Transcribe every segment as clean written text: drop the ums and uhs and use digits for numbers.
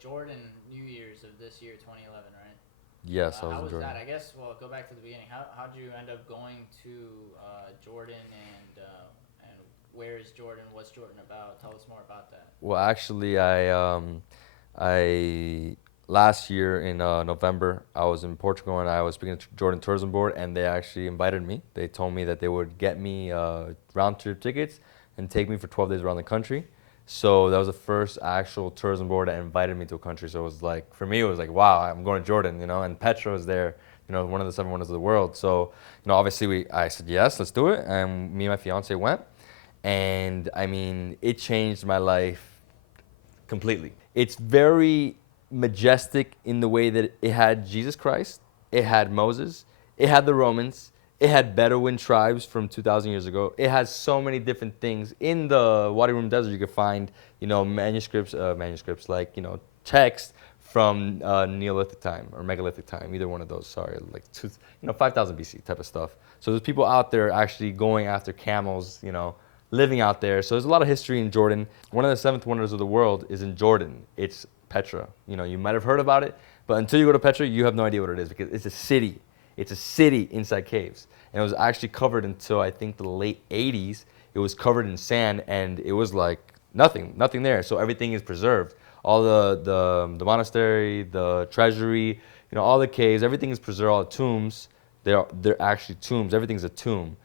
Jordan New Year's of this year, 2011, right? Yes, I was How in was Jordan. that? I guess. Well, go back to the beginning. How'd you end up going to Jordan and where is Jordan? What's Jordan about? Tell us more about that. Well, actually, I last year in November, I was in Portugal and I was speaking to Jordan Tourism Board, and they actually invited me. They told me that they would get me round trip tickets and take me for 12 days around the country. So that was the first actual tourism board that invited me to a country. So it was like, for me, it was like, wow, I'm going to Jordan, and Petra was there, one of the seven wonders of the world. So, obviously I said, yes, let's do it. And me and my fiance went. And I mean, it changed my life completely. It's very majestic in the way that it had Jesus Christ, it had Moses, it had the Romans, it had Bedouin tribes from 2,000 years ago. It has so many different things. In the Wadi Rum Desert, you could find, manuscripts like, text from Neolithic time or megalithic time, either one of those. Sorry, like 5,000 BC type of stuff. So there's people out there actually going after camels, living out there. So there's a lot of history in Jordan. One of the seventh wonders of the world is in Jordan. It's Petra. You might have heard about it, but until you go to Petra, you have no idea what it is because it's a city. It's a city inside caves. And it was actually covered until I think the late 80s. It was covered in sand and it was like nothing there. So everything is preserved. All the monastery, the treasury, all the caves, everything is preserved. All the tombs, they're actually tombs. Everything's a tomb.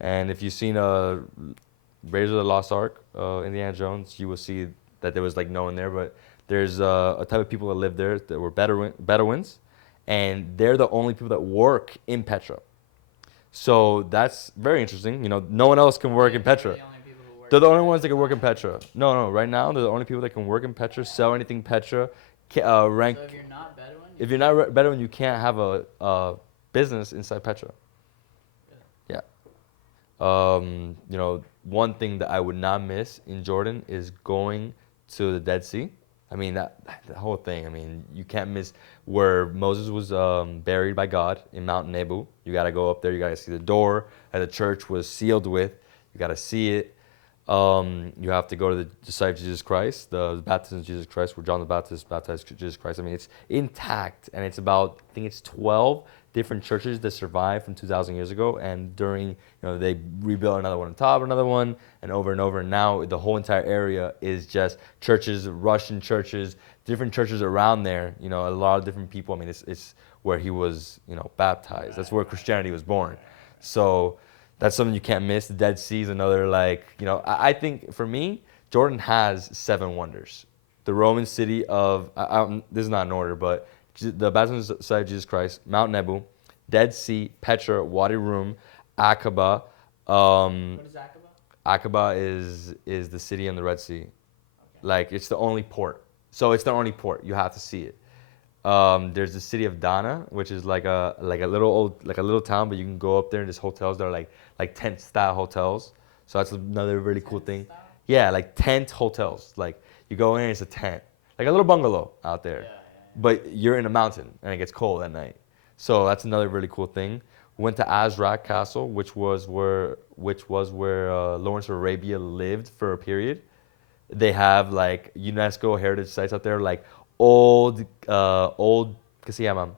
And if you've seen Raiders of the Lost Ark, Indiana Jones, you will see that there was like no one there, but there's a type of people that live there that were Bedouins, and they're the only people that work in Petra. So that's very interesting. No one else can work in They're Petra. the only people who work They're the in only ones Petra. that can work in Petra. No, right now they're the only people that can work in Petra, sell anything Petra, rank. So if you're not Bedouin, you If you're can't. not Bedouin, you can't have a business inside Petra. Really? Yeah. One thing that I would not miss in Jordan is going to the Dead Sea. I mean, that the whole thing. I mean, you can't miss where Moses was buried by God in Mount Nebo. You got to go up there. You got to see the door that the church was sealed with. You got to see it. You have to go to the site of Jesus Christ, the baptism of Jesus Christ, where John the Baptist baptized Jesus Christ. I mean, it's intact, and it's about, I think it's 12 different churches that survived from 2,000 years ago, and during, they rebuilt another one on top of another one, and over, and now the whole entire area is just churches, Russian churches, different churches around there, a lot of different people. I mean, it's where he was, baptized. That's where Christianity was born. So that's something you can't miss. The Dead Sea is another, I think for me, Jordan has seven wonders. The Roman city of, this is not in order, but the baptism site of Jesus Christ, Mount Nebo, Dead Sea, Petra, Wadi Rum, Aqaba. What is Aqaba? Aqaba is the city on the Red Sea. Okay. Like, it's the only port. So it's the only port. You have to see it. There's the city of Dana, which is like a little town, but you can go up there and there's hotels that are like tent style hotels. So that's another really cool thing. Style? Yeah, like tent hotels. Like you go in, it's a tent, like a little bungalow out there, but you're in a mountain and it gets cold at night. So that's another really cool thing. We went to Azrak Castle, which was where Lawrence of Arabia lived for a period. They have like UNESCO heritage sites out there, like old, ¿qué se llaman?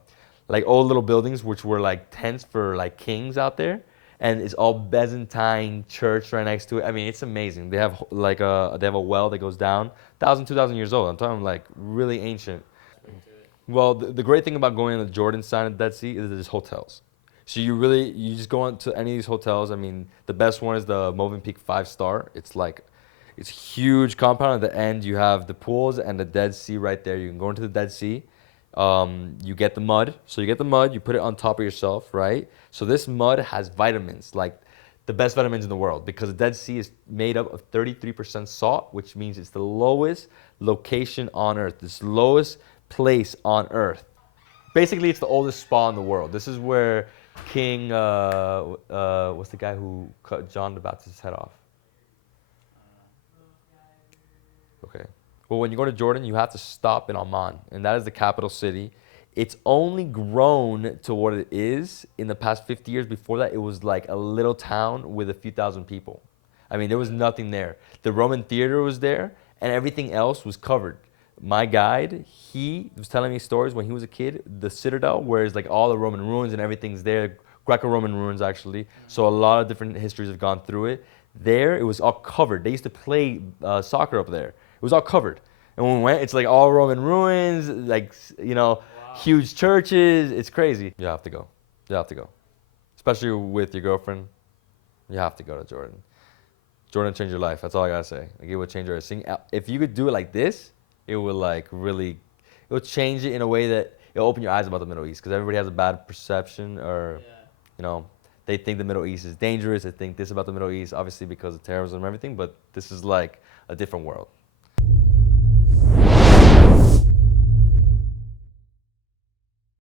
Like old little buildings, which were like tents for like kings out there, and it's all Byzantine church right next to it. I mean, it's amazing. They have a well that goes down, 1,000, 2,000 years old. I'm talking like really ancient. Aspect to it. Well, the great thing about going to the Jordan side of the Dead Sea is there's hotels. So you just go into any of these hotels. I mean, the best one is the Movenpick 5-star. It's huge compound. At the end, you have the pools and the Dead Sea right there. You can go into the Dead Sea. You get the mud. So you get the mud. You put it on top of yourself, right? So this mud has vitamins, like the best vitamins in the world, because the Dead Sea is made up of 33% salt, which means it's the lowest location on Earth. This lowest place on Earth. Basically, it's the oldest spa in the world. This is where King, what's the guy who cut John the Baptist's head off? Okay. Well, when you go to Jordan, you have to stop in Amman, and that is the capital city. It's only grown to what it is in the past 50 years. Before that, it was like a little town with a few thousand people. I mean, there was nothing there. The Roman theater was there, and everything else was covered. my guide, he was telling me stories when he was a kid. The Citadel, where it's like all the Roman ruins and everything's there, Greco-Roman ruins actually. So a lot of different histories have gone through it. There, it was all covered. They used to play soccer up there. It was all covered. And when we went, it's like all Roman ruins, like, you know, Wow. huge churches. It's crazy. You have to go. You have to go. Especially with your girlfriend. You have to go to Jordan. Jordan changed your life. That's all I gotta say. Like, it would change your if you could do it like this, it would like really, it would change it in a way that it'll open your eyes about the Middle East, because everybody has a bad perception, or Yeah. you know, they think the Middle East is dangerous. They think this about the Middle East, obviously because of terrorism and everything. But this is like a different world.